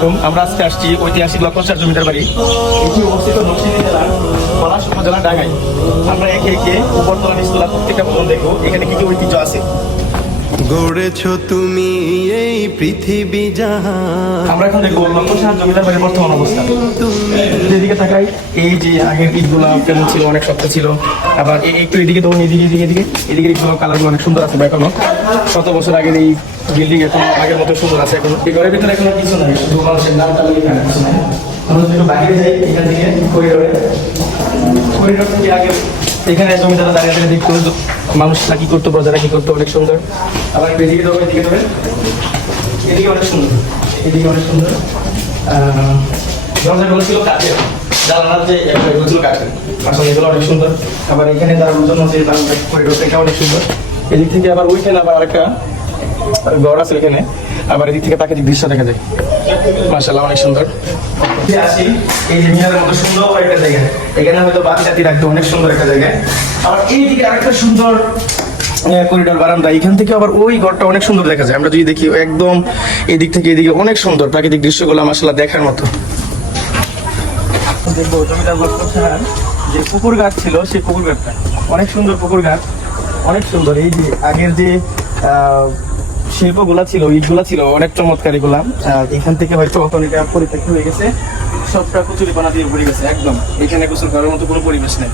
আলাইকুম। আমরা আজকে আসছি ঐতিহাসিক লক্ষণসার জমিদার বাড়ি। এটি অবস্থিত নরসিংদী জেলার পলাশ উপজেলার ডাঙ্গায়। আমরা একে একে উপরতলা নিচতলা প্রত্যেকটা ভবন দেখবো এখানে কি কি ঐতিহ্য আছে। গড়েছ তুমি এই পৃথিবী জাহান। আমরা এখন দেখবো লক্ষণসার জমিদার বাড়ির বর্তমান অবস্থা। যেদিকে তাকাই এই যে আগের ইটগুলো কেমন ছিল, অনেক শক্ত ছিল। আবার একটু এদিকে তখন এদিকে ইটগুলো কালারগুলো অনেক সুন্দর আছে। এখনো 100 বছর আগের এই বিল্ডিং এখন আগের মতো সুন্দর আছে। এখন এই ঘরের ভিতরে এখনো কিছু নাই, শুধু মানুষের নামটা লেখা কিছু নাই। আমরা যদি বাইরে যাই এখান থেকে করিডোর থেকে আগে এখানে জমিদারা দাঁড়িয়ে দাঁড়িয়ে দেখতো মানুষরা কি করতো, প্রজারা কি করতো, অনেক সুন্দর। আবার এদিকে দেবো, এদিকে অনেক সুন্দর, এদিকে অনেক সুন্দর। দরজাগুলো ছিল কাঠের, জানালার যে এগুলো ছিল কাঠের, আসলে এগুলো অনেক সুন্দর। আবার এখানে দাঁড়ানোর জন্য যে করিডোরটা এটা অনেক সুন্দর। এদিক থেকে আবার ওইখানে আবার আরেকটা ঘর আছে এখানে, আবার এদিক থেকে প্রাকৃতিক দৃশ্য দেখা যায়। মাশাআল্লাহ অনেক সুন্দর। আসি এই যে মিনারের মতো সুন্দর একটা জায়গা, এখানে হয়তো বাতি টাতি রাখতো, অনেক সুন্দর একটা জায়গা। আবার এইদিকে আরেকটা সুন্দর করিডোর বারান্দা, এখান থেকে আবার ওই ঘরটা অনেক সুন্দর দেখা যায়। আমরা যদি দেখি একদম এদিক থেকে এদিকে অনেক সুন্দর প্রাকৃতিক দৃশ্যগুলো মাশাআল্লাহ দেখার মতো। দেখবো জমিদার লক্ষণসার যে পুকুর ঘাট ছিল, সেই পুকুর ঘাটটা অনেক সুন্দর। পুকুর ঘাট অনেক সুন্দর। এই যে আগের যে শিল্পগুলা ছিল, ইটগুলা ছিল অনেক চমৎকার। এগুলা এখান থেকে হয়তো এটা পরিত্যক্ত হয়ে গেছে, সবটা কচুরিপানা দিয়ে ভরে গেছে একদম। এখানে গোসল করার মতো কোনো পরিবেশ নেই।